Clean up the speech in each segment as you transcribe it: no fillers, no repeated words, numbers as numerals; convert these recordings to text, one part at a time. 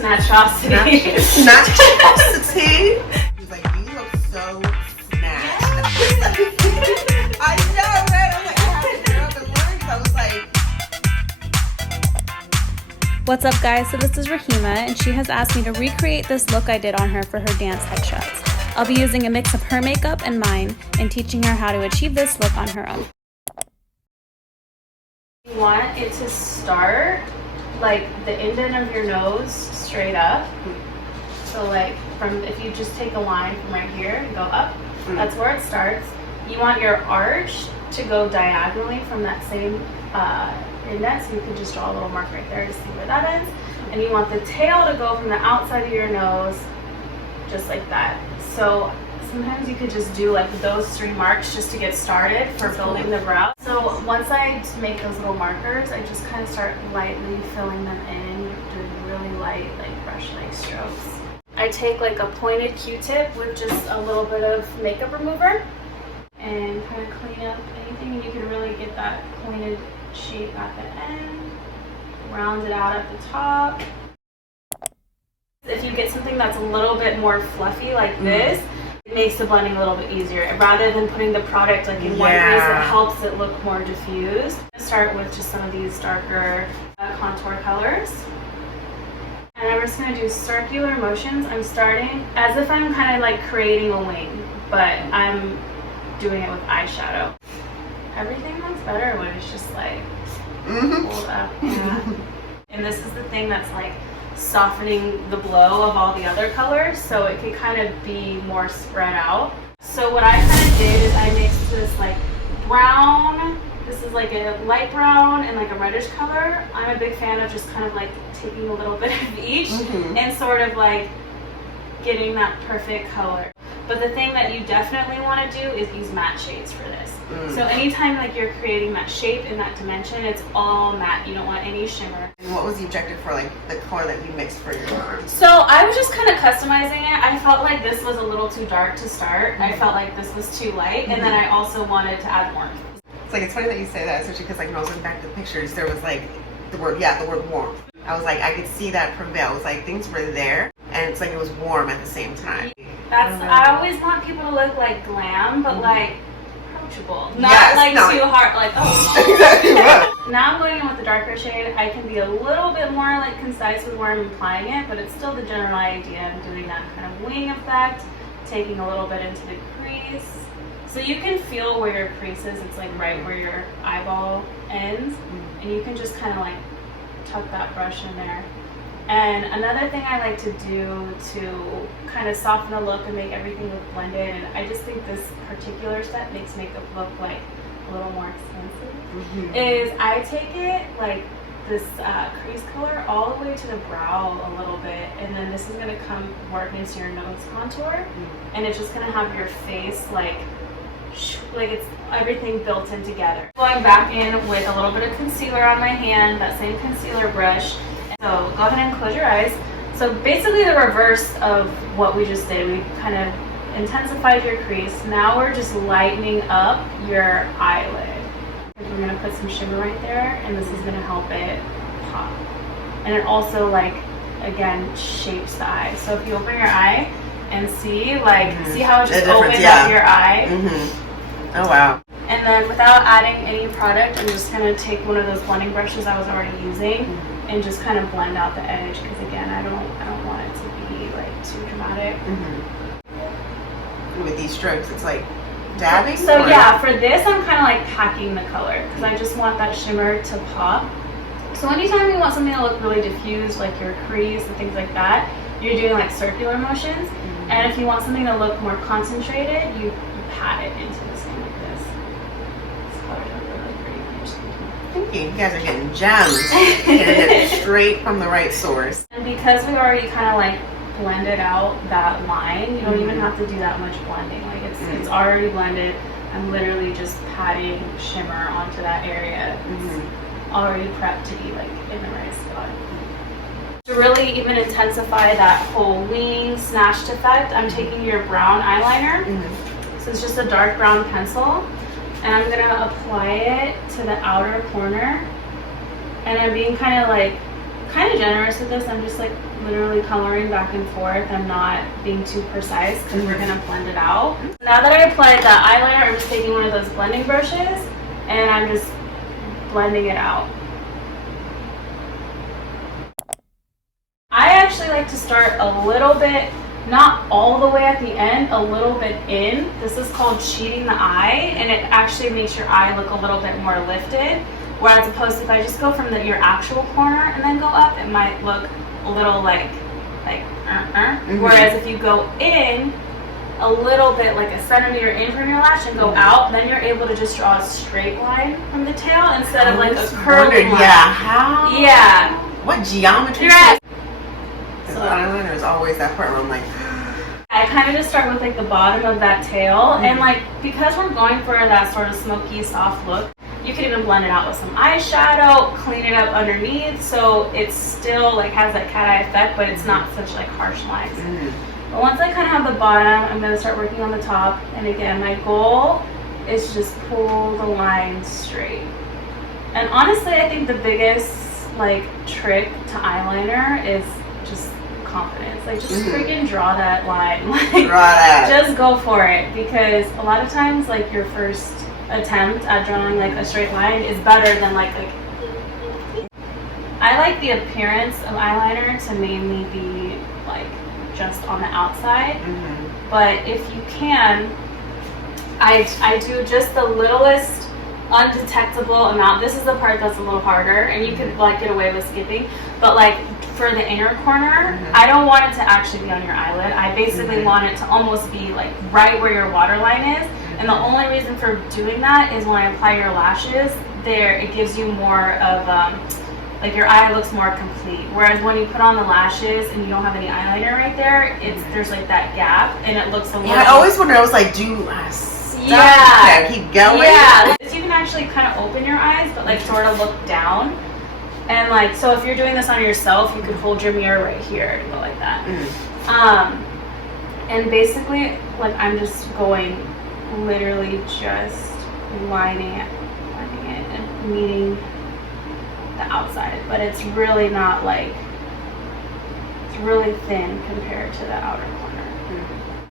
Snatchosity. Snatchosity. He's like, you look so snatched. I know, man. I'm like, I have to get up and learn because I was like. What's up, guys? So this is Rahima, and she has asked me to recreate this look I did on her for her dance headshots. I'll be using a mix of her makeup and mine, and teaching her how to achieve this look on her own. You want it to start like the indent of your nose straight up. So like if you just take a line from right here and go up, that's where it starts. You want your arch to go diagonally from that same indent, so you can just draw a little mark right there to see where that ends. And you want the tail to go from the outside of your nose, just like that. So sometimes you could just do like those 3 marks just to get started for building the brow. So once I make those little markers, I just kind of start lightly filling them in, doing really light, like brush-like strokes. I take like a pointed Q-tip with just a little bit of makeup remover and kind of clean up anything, and you can really get that pointed shape at the end, round it out at the top. If you get something that's a little bit more fluffy like this, it makes the blending a little bit easier. Rather than putting the product like in one place, it helps it look more diffused. I'm gonna start with just some of these darker contour colors. And I'm just gonna do circular motions. I'm starting as if I'm kind of like creating a wing, but I'm doing it with eyeshadow. Everything looks better when it's just like pulled up. Yeah. And this is the thing that's like softening the blow of all the other colors, so it can kind of be more spread out. So what I kind of did is I mixed this like brown, this is like a light brown and like a reddish color. I'm a big fan of just kind of like taking a little bit of each and sort of like getting that perfect color. But the thing that you definitely want to do is use matte shades for this. So anytime like you're creating that shape in that dimension, it's all matte. You don't want any shimmer. And what was the objective for like the color that you mixed for your arms? So I was just kind of customizing it. I felt like this was a little too dark to start. I felt like this was too light, and then I also wanted to add warmth. It's like, it's funny that you say that, especially because like when I was looking back at the pictures, there was like the word warmth. I was like, I could see that prevail. It was like things were there, and it's like it was warm at the same time. I always want people to look like glam, but like approachable, not too hard. Like Exactly. Now I'm going in with the darker shade. I can be a little bit more like concise with where I'm applying it, but it's still the general idea. I'm doing that kind of wing effect, taking a little bit into the crease, so you can feel where your crease is. It's like right where your eyeball ends, and you can just kind of like tuck that brush in there. And another thing I like to do to kind of soften the look and make everything look blended, and I just think this particular step makes makeup look like a little more expensive, is I take it like this crease color all the way to the brow a little bit, and then this is going to come work into your nose contour, and it's just going to have your face like it's everything built in together. Going back in with a little bit of concealer on my hand, that same concealer brush. So go ahead and close your eyes. So basically the reverse of what we just did. We kind of intensified your crease. Now we're just lightening up your eyelid. We're going to put some shimmer right there, and this is going to help it pop. And it also like, again, shapes the eye. So if you open your eye and see how it just opens up your eye. Oh wow. And then without adding any product, I'm just going to take one of those blending brushes I was already using and just kind of blend out the edge, because again, I don't want it to be like too dramatic. With these strokes, it's like dabbing? So yeah, for this I'm kind of like packing the color, because I just want that shimmer to pop. So anytime you want something to look really diffused, like your crease and things like that, you're doing like circular motions. And if you want something to look more concentrated, you pat it into this thing like this. This colors are really pretty. Thank you. You guys are getting gems. Getting it straight from the right source. And because we already kind of like blended out that line, you don't even have to do that much blending. Like it's already blended. I'm literally just patting shimmer onto that area. It's already prepped to be like in the right spot. To really even intensify that whole wing snatched effect, I'm taking your brown eyeliner. So it's just a dark brown pencil, and I'm gonna apply it to the outer corner. And I'm being kind of generous with this. I'm just like literally coloring back and forth. I'm not being too precise because we're gonna blend it out. Now that I applied that eyeliner, I'm just taking one of those blending brushes and I'm just blending it out. I actually like to start a little bit, not all the way at the end, a little bit in. This is called cheating the eye, and it actually makes your eye look a little bit more lifted. Whereas opposed to if I just go from your actual corner and then go up, it might look a little like Whereas if you go in a little bit, like a centimeter in from your lash and go out, then you're able to just draw a straight line from the tail instead of like a curved line. Yeah, how? Yeah. What geometry? Right. So the eyeliner is always that part where I'm like, I kind of just start with like the bottom of that tail, and like because we're going for that sort of smoky, soft look, you can even blend it out with some eyeshadow, clean it up underneath, so it's still like has that cat eye effect, but it's not such like harsh lines. But once I kind of have the bottom, I'm going to start working on the top, and again, my goal is to just pull the line straight. And honestly, I think the biggest like trick to eyeliner is just confidence. Like just freaking draw that line. Like draw that. Just go for it, because a lot of times like your first attempt at drawing like a straight line is better than like I like the appearance of eyeliner to mainly be like just on the outside, but if you can, I do just the littlest undetectable amount. This is the part that's a little harder, and you could like get away with skipping, but like for the inner corner, I don't want it to actually be on your eyelid. I basically want it to almost be like right where your waterline is, and the only reason for doing that is when I apply your lashes, there it gives you more of like your eye looks more complete. Whereas when you put on the lashes and you don't have any eyeliner right there, there's like that gap, and it looks a little. Yeah, I always wonder. I was like, keep going. Yeah, you can actually kind of open your eyes, but like sort of look down. And like, so if you're doing this on yourself, you could hold your mirror right here and go like that. And basically, like I'm just going, literally just lining it and meeting the outside, but it's really not like, it's really thin compared to the outer corner.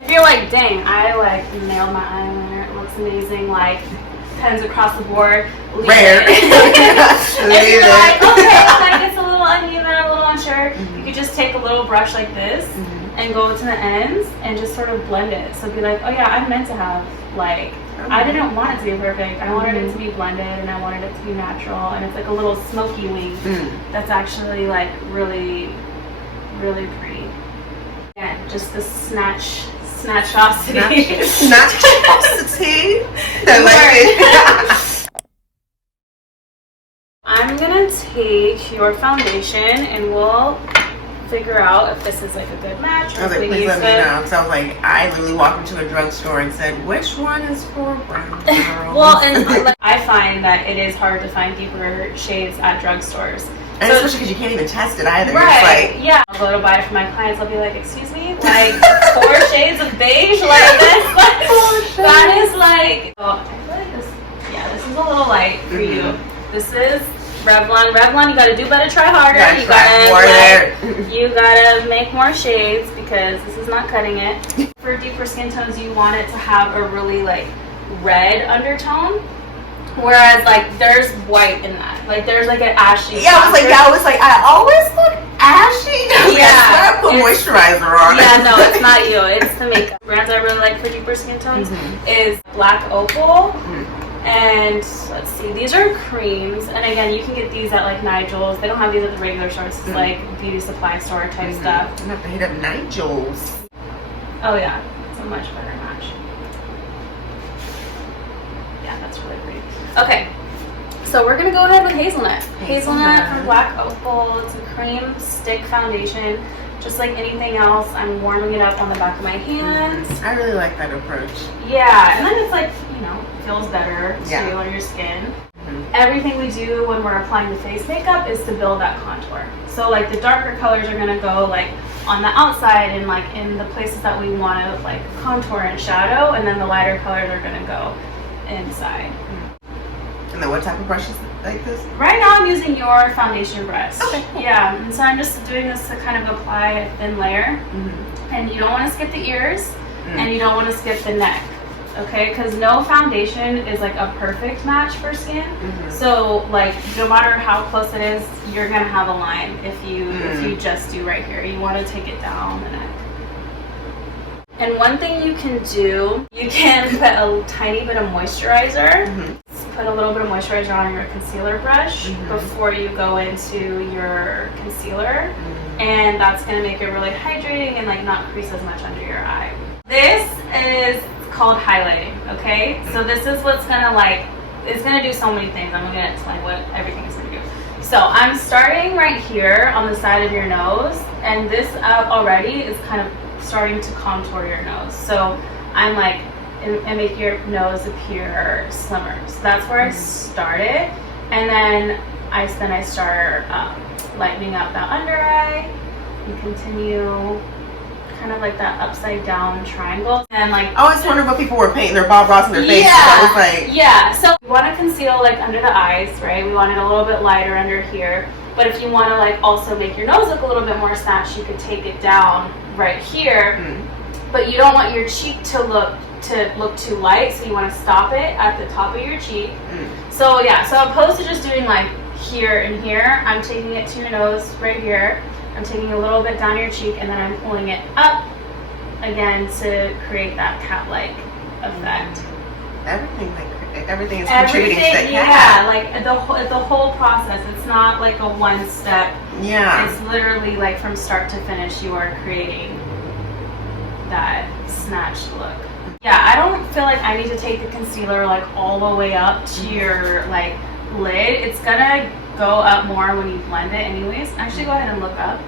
If you're like, dang, I like nailed my eyeliner, it looks amazing, like pens across the board, rare. If you're like, okay, like it's a little uneven, a little unsure, you could just take a little brush like this and go to the ends and just sort of blend it. So be like, oh yeah, I meant to have like, I didn't want it to be perfect. I wanted it to be blended, and I wanted it to be natural, and it's like a little smoky wing that's actually like really, really pretty. Again, just the snatchosity. Snatchosity. I like it. I'm gonna take your foundation, and we'll figure out if this is like a good match. I was like, please let me know, because I was like, I literally walked into a drugstore and said, which one is for brown girls? Well, and I find that it is hard to find deeper shades at drugstores. And so, especially because you can't even test it either. Right, it's like, yeah. I'll go to buy it for my clients, I'll be like, excuse me? Like, 4 shades of beige? Like, that's like, that is like, oh, I feel like this, yeah, this is a little light for you. This is Revlon, you gotta do better, try harder. You gotta make more shades, because this is not cutting it. For deeper skin tones, you want it to have a really like red undertone. Whereas like there's white in that. Like there's like an ashy. Yeah, I was like, I always look ashy. Yeah. I put moisturizer on. Yeah, no, it's not you. It's the makeup. Brands I really like for deeper skin tones is Black Opal. And let's see, these are creams, and again, you can get these at like Nigel's. They don't have these at the regular stores. It's like beauty supply store type stuff. I'm gonna have to hit up Nigel's. Oh yeah, it's a much better match. Yeah, that's really pretty. Okay, so we're gonna go ahead with Hazelnut. Hazelnut from Black Opal. It's a cream stick foundation. Just like anything else, I'm warming it up on the back of my hands. I really like that approach. Yeah, and then it's like, you know, feels better too on your skin. Everything we do when we're applying the face makeup is to build that contour. So like the darker colors are gonna go like on the outside and like in the places that we want to like contour and shadow, and then the lighter colors are gonna go inside. And then what type of brush is like this? Right now I'm using your foundation brush. Okay, cool. Yeah, and so I'm just doing this to kind of apply a thin layer. Mm-hmm. And you don't want to skip the ears, and you don't want to skip the neck. Okay, because no foundation is like a perfect match for skin. Mm-hmm. So like no matter how close it is, you're gonna have a line if you just do right here. You want to take it down the neck. And one thing you can do, you can put a tiny bit of moisturizer. Mm-hmm. Put a little bit of moisturizer on your concealer brush before you go into your concealer, and that's gonna make it really hydrating and like not crease as much under your eye. This is called highlighting, okay? So this is what's gonna like, it's gonna do so many things. I'm gonna explain what everything is gonna do. So I'm starting right here on the side of your nose, and this already is kind of starting to contour your nose. So I'm like, and make your nose appear slimmer. So that's where I started, and then I start lightening up that under eye and continue kind of like that upside down triangle. And like I always wondered what people were painting their Bob Ross in their face. Yeah, So like, yeah. So we want to conceal like under the eyes, right? We want it a little bit lighter under here. But if you want to like also make your nose look a little bit more snatched, you could take it down right here. But you don't want your cheek to look too light, so you want to stop it at the top of your cheek. So yeah, so opposed to just doing like here and here, I'm taking it to your nose right here. I'm taking a little bit down your cheek, and then I'm pulling it up again to create that cat-like effect. Everything is contributing to that cat. Yeah, like the whole process. It's not like a one step. Yeah. It's literally like from start to finish, you are creating that snatched look. Yeah, I don't feel like I need to take the concealer like all the way up to your like lid. It's gonna go up more when you blend it anyways. Actually, go ahead and look up.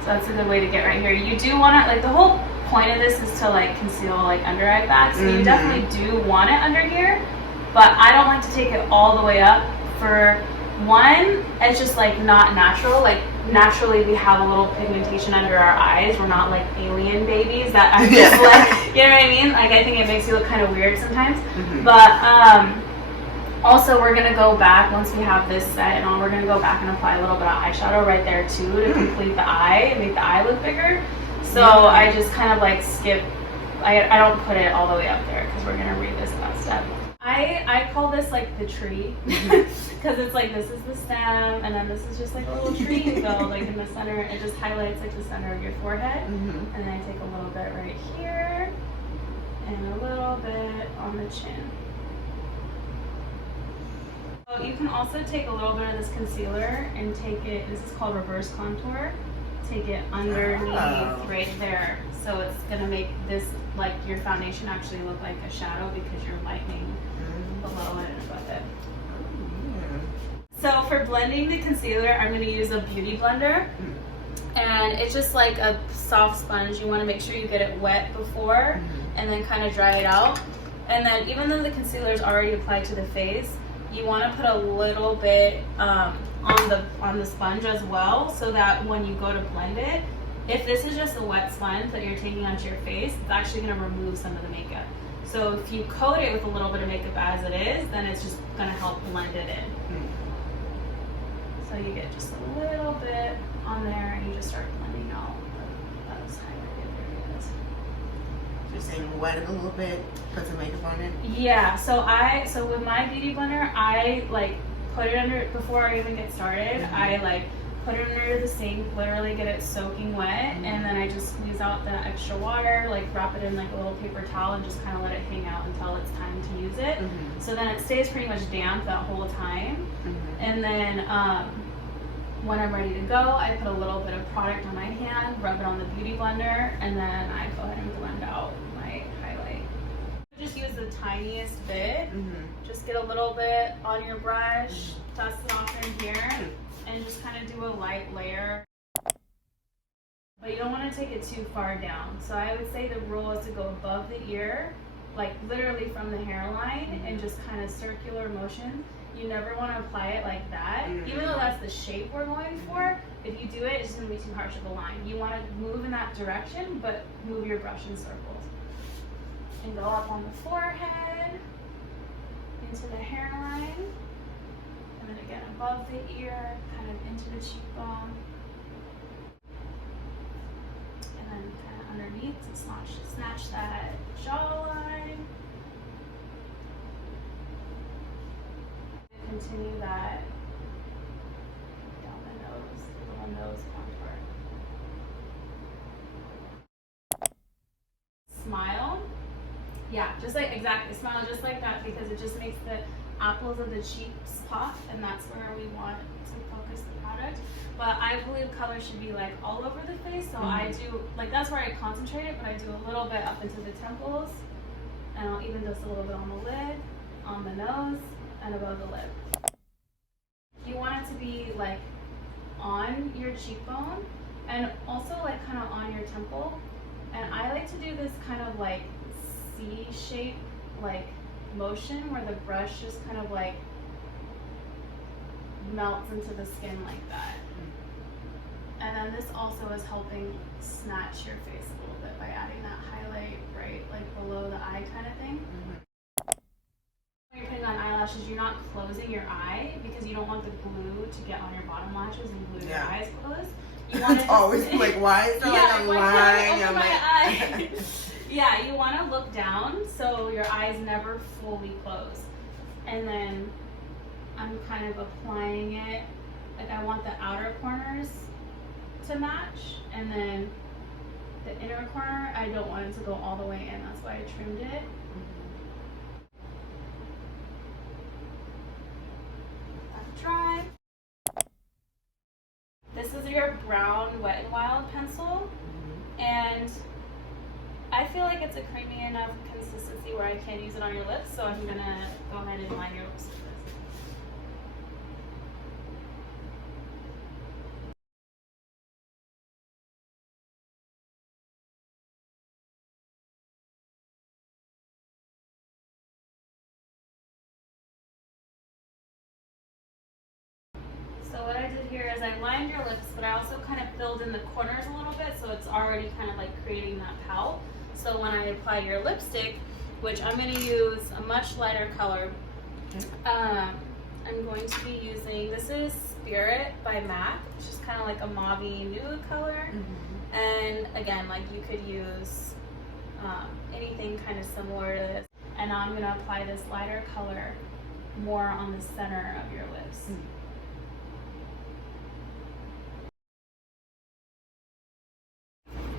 So that's a good way to get right here. You do want to, like, the whole point of this is to like conceal like under eye bags. So you definitely do want it under here, but I don't like to take it all the way up. For one, it's just like not natural. Like naturally we have a little pigmentation under our eyes. We're not like alien babies that are just like, you know what I mean? Like I think it makes you look kind of weird sometimes. But also we're gonna go back once we have this set and all. We're gonna go back and apply a little bit of eyeshadow right there too to complete the eye and make the eye look bigger. So I just kind of like skip. I don't put it all the way up there because we're gonna revisit that step. I call this like the tree because it's like this is the stem and then this is just like a little tree you go like in the center. It just highlights like the center of your forehead, and then I take a little bit right here and a little bit on the chin. So you can also take a little bit of this concealer and take it. This is called reverse contour. Take it underneath right there. So it's gonna make this like your foundation actually look like a shadow because you're lightening below it and above it. So for blending the concealer, I'm gonna use a beauty blender. And it's just like a soft sponge. You wanna make sure you get it wet before and then kind of dry it out. And then even though the concealer is already applied to the face, you wanna put a little bit on the sponge as well, so that when you go to blend it, if this is just a wet sponge that you're taking onto your face, it's actually going to remove some of the makeup. So if you coat it with a little bit of makeup as it is, then it's just going to help blend it in. So you get just a little bit on there and you just start blending out those highlighted areas. Just saying wet it a little bit, put some makeup on it. Yeah. So with my beauty blender, I like put it under before I even get started. I like put it under the sink, literally get it soaking wet, and then I just squeeze out the extra water, like wrap it in like a little paper towel and just kind of let it hang out until it's time to use it. So then it stays pretty much damp that whole time. And then when I'm ready to go, I put a little bit of product on my hand, rub it on the beauty blender, and then I go ahead and blend out my highlight. Just use the tiniest bit. Just get a little bit on your brush, dust it off in here, and just kind of do a light layer. But you don't want to take it too far down. So I would say the rule is to go above the ear, like literally from the hairline, and just kind of circular motion. You never want to apply it like that. Even though that's the shape we're going for, if you do it, it's going to be too harsh of a line. You want to move in that direction, but move your brush in circles. And go up on the forehead, into the hairline, coming again above the ear, kind of into the cheekbone. And then kind of underneath to snatch that jawline. Continue that down the nose, little nose contour. Smile. Yeah, just like, exactly, smile just like that, because it just makes the apples of the cheeks pop, and that's where we want to focus the product. But I believe color should be like all over the face, so I do, like, that's where I concentrate it, but I do a little bit up into the temples, and I'll even just a little bit on the lid, on the nose, and above the lip. You want it to be like on your cheekbone, and also like kind of on your temple. And I like to do this kind of like C-shape like motion where the brush just kind of like melts into the skin like that. And then this also is helping snatch your face a little bit by adding that highlight right like below the eye kind of thing. When you're putting on eyelashes, you're not closing your eye because you don't want the glue to get on your bottom lashes and glue your eyes closed. You want It's always like, why is there like a line? Over my eye. Yeah, you want to look down so your eyes never fully close. And then I'm kind of applying it, like I want the outer corners to match, and then the inner corner, I don't want it to go all the way in. That's why I trimmed it. Let dry. This is your brown Wet n Wild pencil, and I feel like it's a creamy enough consistency where I can't use it on your lips, so I'm gonna go ahead and line your lips with this. So what I did here is I lined your lips, but I also kind of filled in the corners a little bit, so it's already kind of like creating that pout. So when I apply your lipstick, which I'm going to use a much lighter color, I'm going to be using, this is Spirit by MAC, which is kind of like a mauve-y nude color. And again, like you could use anything kind of similar to this. And now I'm going to apply this lighter color more on the center of your lips.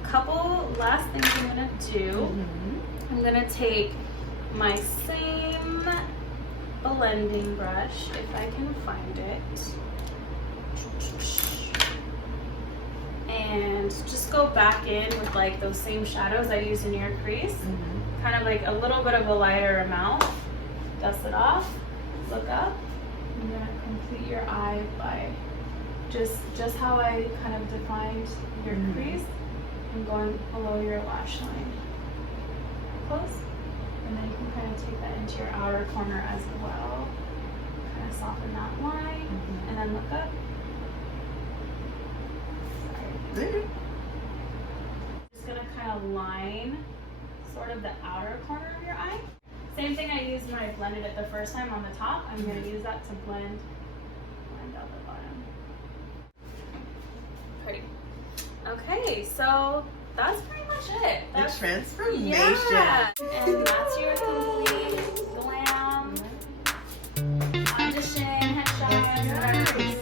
Couple last things I'm gonna do. I'm gonna take my same blending brush, if I can find it, and just go back in with like those same shadows I used in your crease. Kind of like a little bit of a lighter amount. Dust it off, look up. I'm gonna complete your eye by just how I kind of defined your crease. I'm going below your lash line. Close. And then you can kind of take that into your outer corner as well. Kind of soften that line. And then look up. Sorry. Just going to kind of line sort of the outer corner of your eye. Same thing I used when I blended it the first time on the top. I'm going to use that to blend out the bottom. Pretty. Okay, so that's pretty much it. That's the transformation. Yeah, and that's your complete glam audition, headshot, whatever.